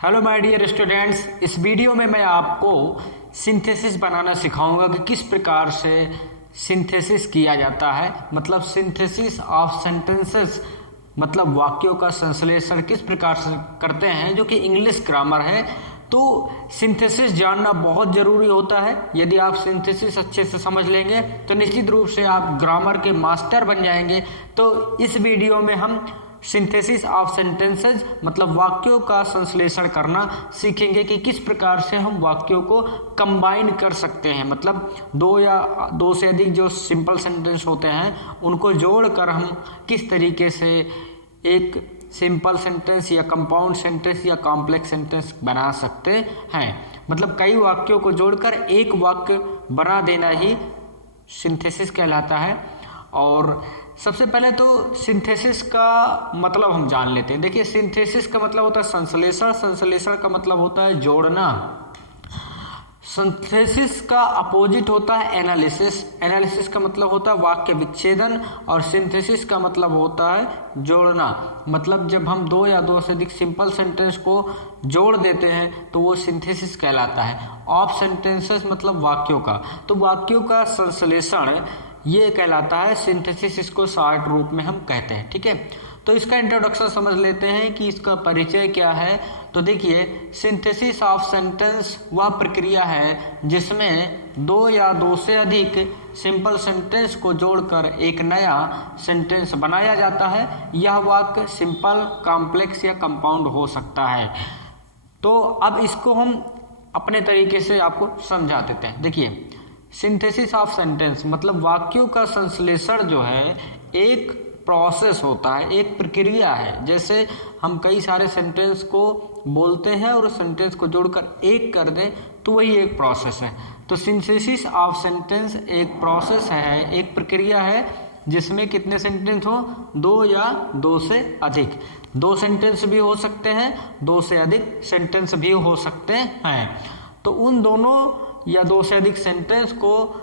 Hello my dear students, इस video में मैं आपको सिंथेसिस बनाना सिखाऊंगा कि किस प्रकार से सिंथेसिस किया जाता है। मतलब सिंथेसिस ऑफ सेंटेंसेस, मतलब वाक्यों का संश्लेषण किस प्रकार से करते हैं, जो कि इंग्लिश ग्रामर है। तो सिंथेसिस जानना बहुत ज़रूरी होता है। यदि आप सिंथेसिस अच्छे से समझ लेंगे तो निश्चित रूप से आप ग्रामर के मास्टर बन जाएंगे। तो इस वीडियो में हम सिंथेसिस ऑफ सेंटेंसेस मतलब वाक्यों का संश्लेषण करना सीखेंगे कि किस प्रकार से हम वाक्यों को कंबाइन कर सकते हैं। मतलब दो या दो से अधिक जो सिंपल सेंटेंस होते हैं उनको जोड़कर हम किस तरीके से एक सिंपल सेंटेंस या कंपाउंड सेंटेंस या कॉम्प्लेक्स सेंटेंस बना सकते हैं। मतलब कई वाक्यों को जोड़कर एक वाक्य बना देना ही सिंथेसिस कहलाता है। और सबसे पहले तो सिंथेसिस का मतलब हम जान लेते हैं। देखिए, सिंथेसिस का मतलब होता है संश्लेषण, संश्लेषण का मतलब होता है जोड़ना। सिंथेसिस का अपोजिट होता है एनालिसिस, एनालिसिस का मतलब होता है वाक्य विच्छेदन, और सिंथेसिस का मतलब होता है जोड़ना। मतलब जब हम दो या दो से अधिक सिंपल सेंटेंस को जोड़ देते हैं तो वो सिंथेसिस कहलाता है। ऑफ सेंटेंसेस मतलब वाक्यों का, तो वाक्यों का संश्लेषण ये कहलाता है सिंथेसिस। इसको शॉर्ट रूप में हम कहते हैं, ठीक है। तो इसका इंट्रोडक्शन समझ लेते हैं कि इसका परिचय क्या है। तो देखिए, सिंथेसिस ऑफ सेंटेंस वह प्रक्रिया है जिसमें दो या दो से अधिक सिंपल सेंटेंस को जोड़कर एक नया सेंटेंस बनाया जाता है। यह वाक्य सिंपल, कॉम्प्लेक्स या कंपाउंड हो सकता है। तो अब इसको हम अपने तरीके से आपको समझा देते हैं। देखिए, सिंथेसिस ऑफ सेंटेंस मतलब वाक्यों का संश्लेषण जो है एक प्रोसेस होता है, एक प्रक्रिया है। जैसे हम कई सारे सेंटेंस को बोलते हैं और उस सेंटेंस को जोड़कर एक कर दें तो वही एक प्रोसेस है। तो सिंथेसिस ऑफ सेंटेंस एक प्रोसेस है, एक प्रक्रिया है जिसमें कितने सेंटेंस हो, दो या दो से अधिक। दो सेंटेंस भी हो सकते हैं, दो से अधिक सेंटेंस भी हो सकते हैं। तो उन दोनों या दो से अधिक सेंटेंस को,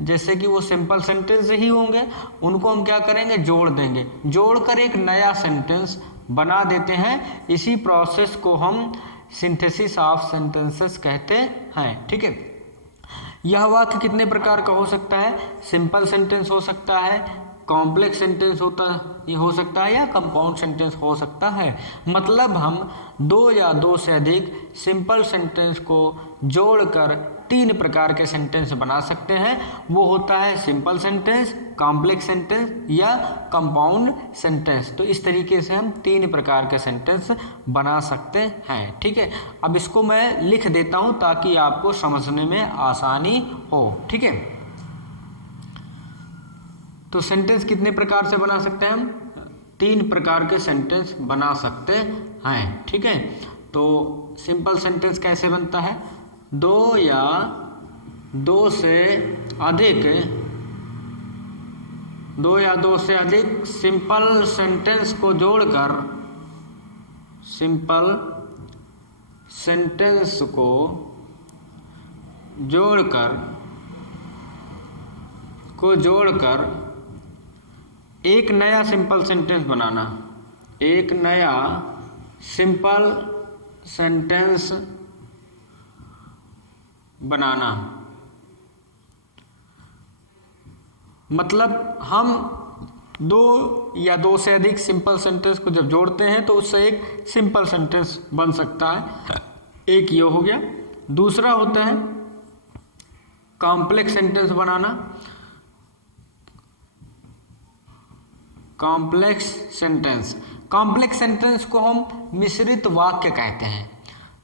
जैसे कि वो सिंपल सेंटेंस ही होंगे, उनको हम क्या करेंगे, जोड़ देंगे। जोड़कर एक नया सेंटेंस बना देते हैं। इसी प्रोसेस को हम सिंथेसिस ऑफ सेंटेंसेस कहते हैं, ठीक है। यह वाक्य कितने प्रकार का हो सकता है, सिंपल सेंटेंस हो सकता है, कॉम्प्लेक्स सेंटेंस हो सकता है या कंपाउंड सेंटेंस हो सकता है। मतलब हम दो या दो से अधिक सिंपल सेंटेंस को जोड़कर तीन प्रकार के सेंटेंस बना सकते हैं। वो होता है सिंपल सेंटेंस, कॉम्प्लेक्स सेंटेंस या कंपाउंड सेंटेंस। तो इस तरीके से हम तीन प्रकार के सेंटेंस बना सकते हैं, ठीक है। अब इसको मैं लिख देता हूं ताकि आपको समझने में आसानी हो, ठीक है। तो सेंटेंस कितने प्रकार से बना सकते हैं हम, तीन प्रकार के सेंटेंस बना सकते हैं, ठीक है। तो सिंपल सेंटेंस कैसे बनता है, दो या दो से अधिक सिंपल सेंटेंस को जोड़कर, सिंपल सेंटेंस को जोड़कर एक नया सिंपल सेंटेंस बनाना, एक नया सिंपल सेंटेंस बनाना। मतलब हम दो या दो से अधिक सिंपल सेंटेंस को जब जोड़ते हैं तो उससे एक सिंपल सेंटेंस बन सकता है। एक ये हो गया। दूसरा होता है कॉम्प्लेक्स सेंटेंस बनाना। कॉम्प्लेक्स सेंटेंस को हम मिश्रित वाक्य कहते हैं।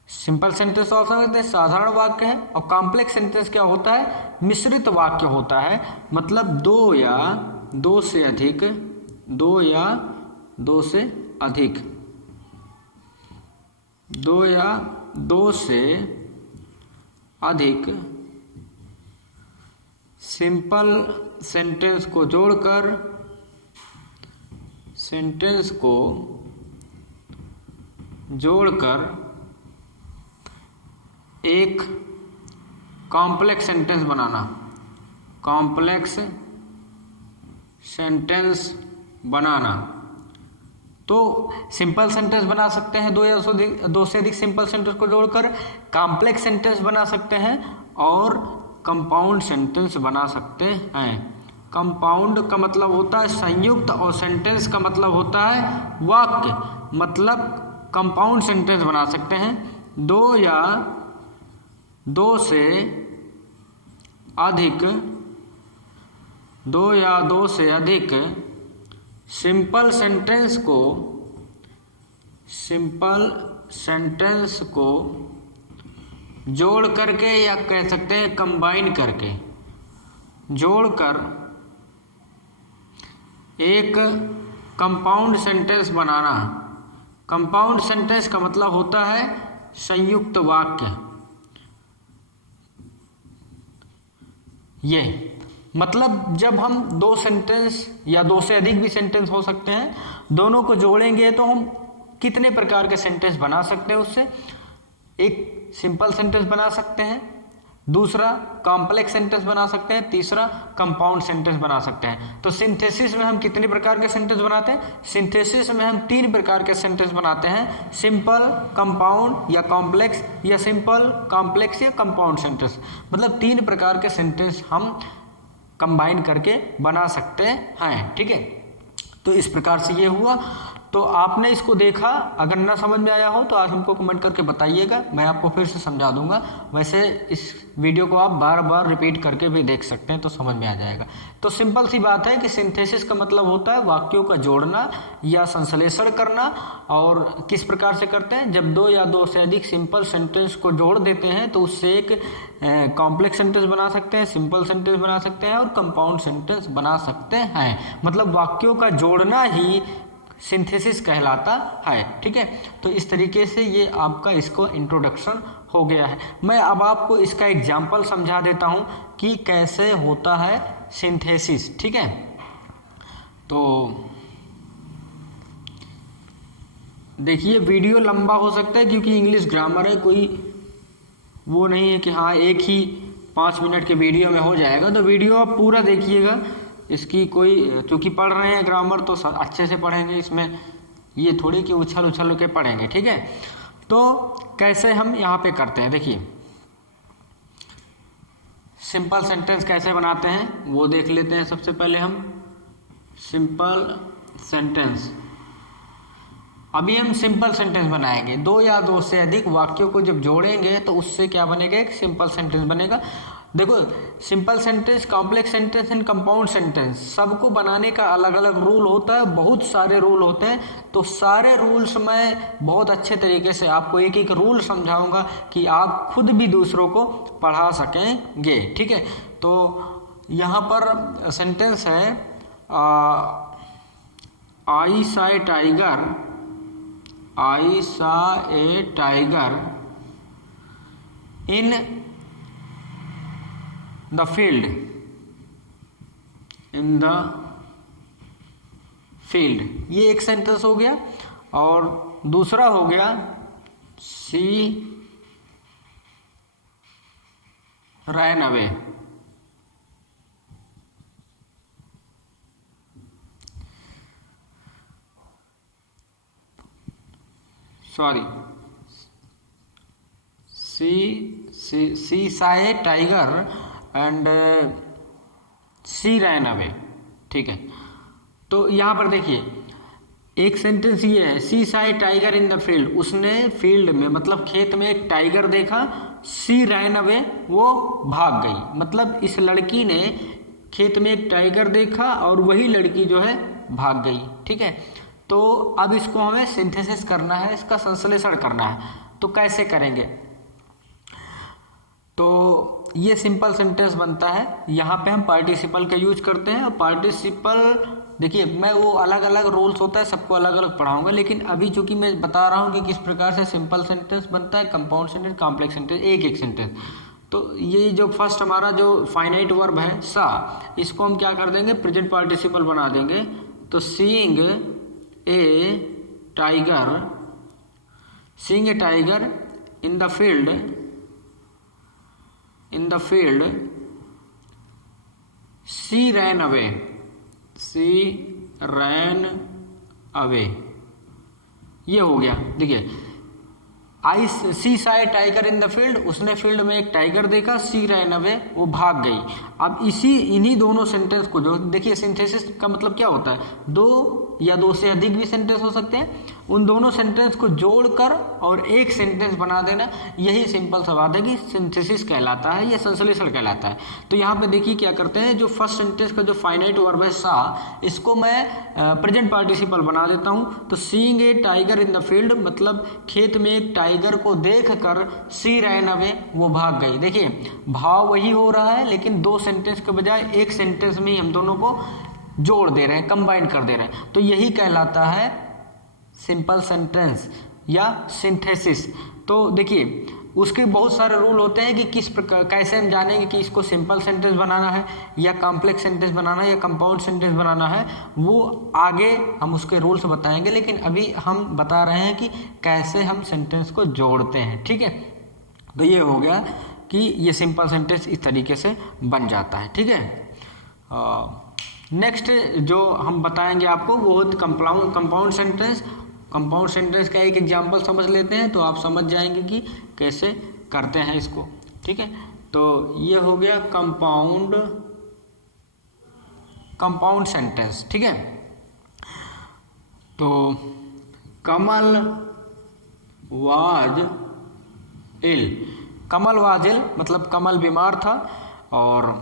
सिंपल सेंटेंस हो सकते हैं, साधारण वाक्य है, और कॉम्प्लेक्स सेंटेंस क्या होता है, मिश्रित वाक्य होता है। मतलब दो या दो से अधिक सिंपल सेंटेंस को जोड़कर एक कॉम्प्लेक्स सेंटेंस बनाना, कॉम्प्लेक्स सेंटेंस बनाना। तो सिंपल सेंटेंस बना सकते हैं दो या दो से अधिक सिंपल सेंटेंस को जोड़कर, कॉम्प्लेक्स सेंटेंस बना सकते हैं और कंपाउंड सेंटेंस बना सकते हैं। कंपाउंड का मतलब होता है संयुक्त और सेंटेंस का मतलब होता है वाक्य। मतलब कंपाउंड सेंटेंस बना सकते हैं दो या दो से अधिक सिंपल सेंटेंस को जोड़ करके या कह सकते हैं कंबाइन करके, जोड़कर एक कंपाउंड सेंटेंस बनाना। कंपाउंड सेंटेंस का मतलब होता है संयुक्त वाक्य। ये मतलब जब हम दो सेंटेंस या दो से अधिक भी सेंटेंस हो सकते हैं, दोनों को जोड़ेंगे तो हम कितने प्रकार के सेंटेंस बना सकते हैं। उससे एक सिंपल सेंटेंस बना सकते हैं, दूसरा कॉम्प्लेक्स सेंटेंस बना सकते हैं, तीसरा कंपाउंड सेंटेंस बना सकते हैं। तो सिंथेसिस में हम कितने प्रकार के सेंटेंस बनाते हैं? सिंथेसिस में हम 3 प्रकार के सेंटेंस बनाते हैं, सिंपल, कंपाउंड या कॉम्प्लेक्स, या सिंपल, कॉम्प्लेक्स या कंपाउंड सेंटेंस। मतलब 3 प्रकार के सेंटेंस हम कंबाइन करके बना सकते हैं। ठीक है, तो इस प्रकार से ये हुआ। तो आपने इसको देखा, अगर ना समझ में आया हो तो आप हमको कमेंट करके बताइएगा, मैं आपको फिर से समझा दूंगा। वैसे इस वीडियो को आप बार बार रिपीट करके भी देख सकते हैं तो समझ में आ जाएगा। तो सिंपल सी बात है कि सिंथेसिस का मतलब होता है वाक्यों का जोड़ना या संश्लेषण करना। और किस प्रकार से करते हैं? जब दो या दो से अधिक सिंपल सेंटेंस को जोड़ देते हैं तो उससे एक कॉम्प्लेक्स सेंटेंस बना सकते हैं, सिंपल सेंटेंस बना सकते हैं और कंपाउंड सेंटेंस बना सकते हैं। मतलब वाक्यों का जोड़ना ही सिंथेसिस कहलाता है। ठीक है, तो इस तरीके से ये आपका इसको इंट्रोडक्शन हो गया है। मैं अब आपको इसका एग्जाम्पल समझा देता हूँ कि कैसे होता है सिंथेसिस। ठीक है, तो देखिए वीडियो लंबा हो सकता है क्योंकि इंग्लिश ग्रामर है, कोई वो नहीं है कि हाँ एक ही 5 मिनट के वीडियो में हो जाएगा। तो वीडियो आप पूरा देखिएगा, इसकी कोई चूँकि पढ़ रहे हैं ग्रामर तो अच्छे से पढ़ेंगे, इसमें ये थोड़ी कि उछल के पढ़ेंगे। ठीक है, तो कैसे हम यहाँ पे करते हैं, देखिए सिंपल सेंटेंस कैसे बनाते हैं वो देख लेते हैं। सबसे पहले हम सिंपल सेंटेंस, अभी हम सिंपल सेंटेंस बनाएंगे। दो या दो से अधिक वाक्यों को जब जोड़ेंगे तो उससे क्या बनेगा? एक सिंपल सेंटेंस बनेगा। देखो simple sentence, complex sentence and compound sentence सबको बनाने का अलग अलग रूल होता है, बहुत सारे रूल होते हैं। तो सारे रूल्स मैं बहुत अच्छे तरीके से आपको एक एक रूल समझाऊंगा कि आप खुद भी दूसरों को पढ़ा सकेंगे। ठीक है, तो यहाँ पर सेंटेंस है आई सा a tiger in the field, ये एक सेंटेंस हो गया। और दूसरा हो गया she ran away, she saw a tiger and she ran away. ठीक है, तो यहाँ पर देखिए एक सेंटेंस ये है, सी सा a tiger in the field, उसने फील्ड में मतलब खेत में एक टाइगर देखा। सी रैन अवे, वो भाग गई। मतलब इस लड़की ने खेत में एक टाइगर देखा और वही लड़की जो है भाग गई। ठीक है, तो अब इसको हमें सिंथेसिस करना है, इसका संश्लेषण करना है। तो कैसे करेंगे? तो ये सिंपल सेंटेंस बनता है। यहाँ पे हम पार्टिसिपल का यूज करते हैं। और पार्टिसिपल देखिए मैं वो अलग अलग रूल्स होता है, सबको अलग अलग पढ़ाऊंगा, लेकिन अभी चूंकि मैं बता रहा हूँ कि किस प्रकार से सिंपल सेंटेंस बनता है, कंपाउंड सेंटेंस, कॉम्प्लेक्स सेंटेंस, एक एक सेंटेंस। तो ये जो फर्स्ट हमारा जो फाइनाइट वर्ब है सा, इसको हम क्या कर देंगे? प्रेजेंट पार्टिसिपल बना देंगे। तो seeing a tiger in the field she ran away. ये हो गया। देखिए, I see saw tiger in the field, उसने फील्ड में एक टाइगर देखा, सी रैन अवे, वो भाग गई। अब इन्हीं दोनों सेंटेंस को जो देखिए, सिंथेसिस का मतलब क्या होता है, दो या दो से अधिक भी सेंटेंस हो सकते हैं, उन दोनों सेंटेंस को जोड़कर और एक सेंटेंस बना देना, यही सिंपल सा बात है कि सिंथेसिस कहलाता है या संश्लेषण कहलाता है। तो यहाँ पे देखिए क्या करते हैं, जो फर्स्ट सेंटेंस का जो फाइनाइट वर्ब है सा, इसको मैं प्रेजेंट पार्टिसिपल बना देता हूँ। तो seeing a tiger in the field मतलब खेत में एक टाइगर को देख कर सी रैन अवे, वो भाग गई। देखिए, भाव वही हो रहा है, लेकिन दो सेंटेंस के बजाय एक सेंटेंस में ही हम दोनों को जोड़ दे रहे हैं, कंबाइन कर दे रहे हैं। तो यही कहलाता है सिंपल सेंटेंस या सिंथेसिस। तो देखिए, उसके बहुत सारे रूल होते हैं कि किस प्रकार, कैसे हम जानेंगे कि इसको सिंपल सेंटेंस बनाना है या कॉम्प्लेक्स सेंटेंस बनाना है या कंपाउंड सेंटेंस बनाना है, वो आगे हम उसके रूल्स बताएंगे। लेकिन अभी हम बता रहे हैं कि कैसे हम सेंटेंस को जोड़ते हैं, ठीक है। तो ये हो गया कि ये सिंपल सेंटेंस इस तरीके से बन जाता है, ठीक है। नेक्स्ट जो हम बताएंगे आपको वो कंपाउंड सेंटेंस। कंपाउंड सेंटेंस का एक एग्जांपल समझ लेते हैं तो आप समझ जाएंगे कि कैसे करते हैं इसको, ठीक है। तो ये हो गया कंपाउंड सेंटेंस, ठीक है। तो कमल was ill, Kamal was ill मतलब कमल बीमार था, और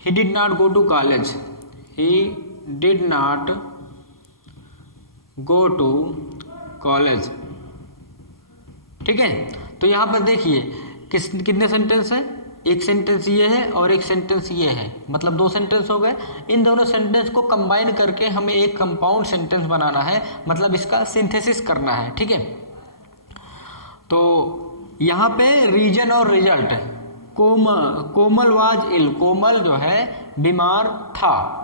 he did not go to college, he did not go to college, ठीक है। तो यहाँ पर देखिए कितने सेंटेंस है, एक सेंटेंस ये है और एक सेंटेंस ये है, मतलब दो सेंटेंस हो गए। इन दोनों सेंटेंस को कंबाइन करके हमें एक कंपाउंड सेंटेंस बनाना है, मतलब इसका सिंथेसिस करना है, ठीक है। तो यहाँ पे रीजन और रिजल्ट, कोमल वाज इल, कोमल जो है बीमार था।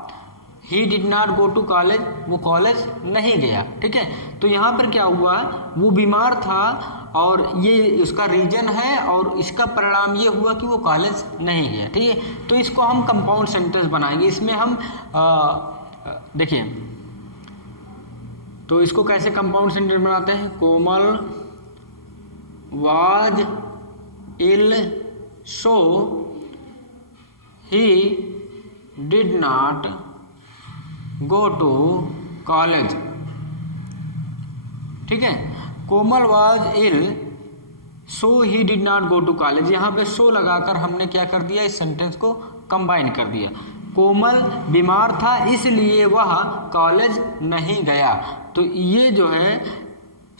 He did not go to college, वो कॉलेज नहीं गया, ठीक है। तो यहाँ पर क्या हुआ, वो बीमार था और ये उसका रीजन है, और इसका परिणाम ये हुआ कि वो कॉलेज नहीं गया, ठीक है। तो इसको हम कंपाउंड सेंटेंस बनाएंगे। इसमें हम देखिए, तो इसको कैसे कंपाउंड सेंटेंस बनाते हैं, Komal was ill so he did not go to college, ठीक है। Komal was ill so he did not go to college, यहाँ पे so लगाकर हमने क्या कर दिया, इस सेंटेंस को कंबाइन कर दिया। कोमल बीमार था इसलिए वह कॉलेज नहीं गया, तो ये जो है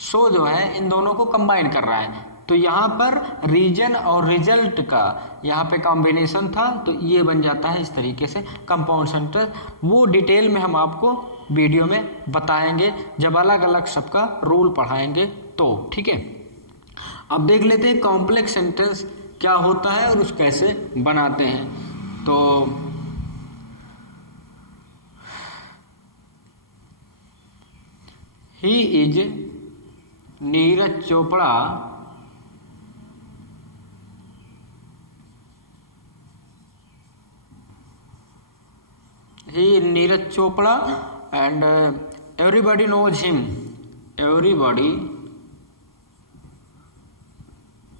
so जो है इन दोनों को कंबाइन कर रहा है। तो यहाँ पर रीजन और रिजल्ट का यहाँ पे कॉम्बिनेशन था, तो ये बन जाता है इस तरीके से कंपाउंड सेंटेंस। वो डिटेल में हम आपको वीडियो में बताएंगे जब अलग अलग सबका रूल पढ़ाएंगे तो, ठीक है। अब देख लेते हैं कॉम्प्लेक्स सेंटेंस क्या होता है और उस कैसे बनाते हैं। तो ही is Neeraj Chopra Neeraj Chopra and everybody knows him, everybody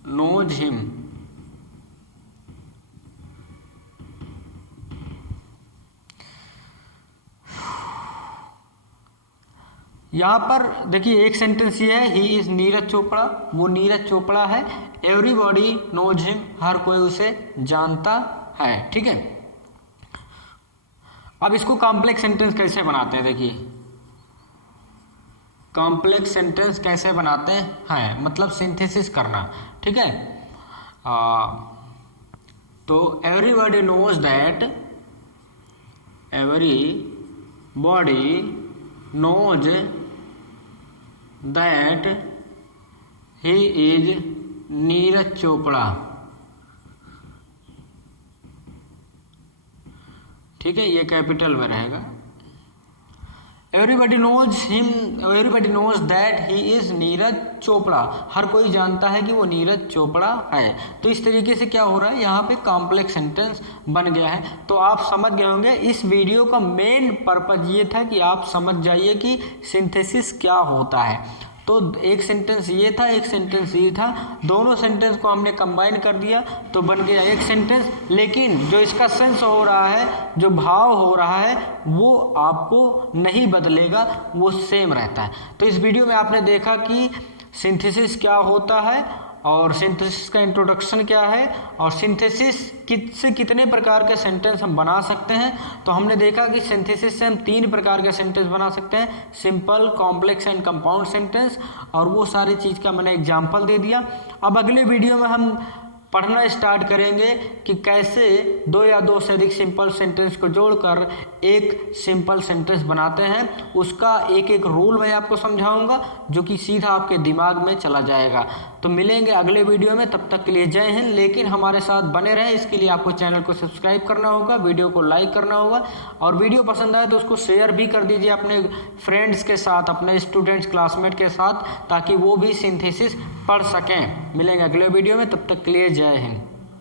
knows him, यहाँ पर देखिए एक सेंटेंस ये है, ही इज नीरज चोपड़ा, वो नीरज चोपड़ा है। एवरीबॉडी नोज हिम, हर कोई उसे जानता है, ठीक है। अब इसको कॉम्प्लेक्स सेंटेंस कैसे बनाते हैं, देखिए कॉम्प्लेक्स सेंटेंस कैसे बनाते हैं, मतलब सिंथेसिस करना, ठीक है। तो everybody knows that, everybody knows that he is Neeraj Chopra, ठीक है, ये कैपिटल में रहेगा। Everybody knows that he is Neeraj Chopra. हर कोई जानता है कि वो नीरज चोपड़ा है। तो इस तरीके से क्या हो रहा है, यहाँ पे कॉम्प्लेक्स सेंटेंस बन गया है। तो आप समझ गए होंगे, इस वीडियो का मेन पर्पज ये था कि आप समझ जाइए कि सिंथेसिस क्या होता है। तो एक सेंटेंस ये था, एक सेंटेंस ये था, दोनों सेंटेंस को हमने कंबाइन कर दिया तो बन गया एक सेंटेंस। लेकिन जो इसका सेंस हो रहा है, जो भाव हो रहा है, वो आपको नहीं बदलेगा, वो सेम रहता है। तो इस वीडियो में आपने देखा कि सिंथेसिस क्या होता है और सिंथेसिस का इंट्रोडक्शन क्या है और सिंथेसिस से कितने प्रकार के सेंटेंस हम बना सकते हैं। तो हमने देखा कि सिंथेसिस से हम 3 प्रकार के सेंटेंस बना सकते हैं, simple, complex and compound sentence, और वो सारी चीज़ का मैंने एग्जांपल दे दिया। अब अगले वीडियो में हम पढ़ना स्टार्ट करेंगे कि कैसे 2 या 2 से अधिक सिंपल सेंटेंस को जोड़कर एक सिंपल सेंटेंस बनाते हैं। उसका एक एक रूल मैं आपको समझाऊंगा जो कि सीधा आपके दिमाग में चला जाएगा। तो मिलेंगे अगले वीडियो में, तब तक के लिए जय हिंद। लेकिन हमारे साथ बने रहें, इसके लिए आपको चैनल को सब्सक्राइब करना होगा, वीडियो को लाइक करना होगा, और वीडियो पसंद आए तो उसको शेयर भी कर दीजिए अपने फ्रेंड्स के साथ, अपने स्टूडेंट्स, क्लासमेट के साथ, ताकि वो भी सिंथेसिस पढ़ सकें। मिलेंगे अगले वीडियो में, तब तक के लिए जय हिंद।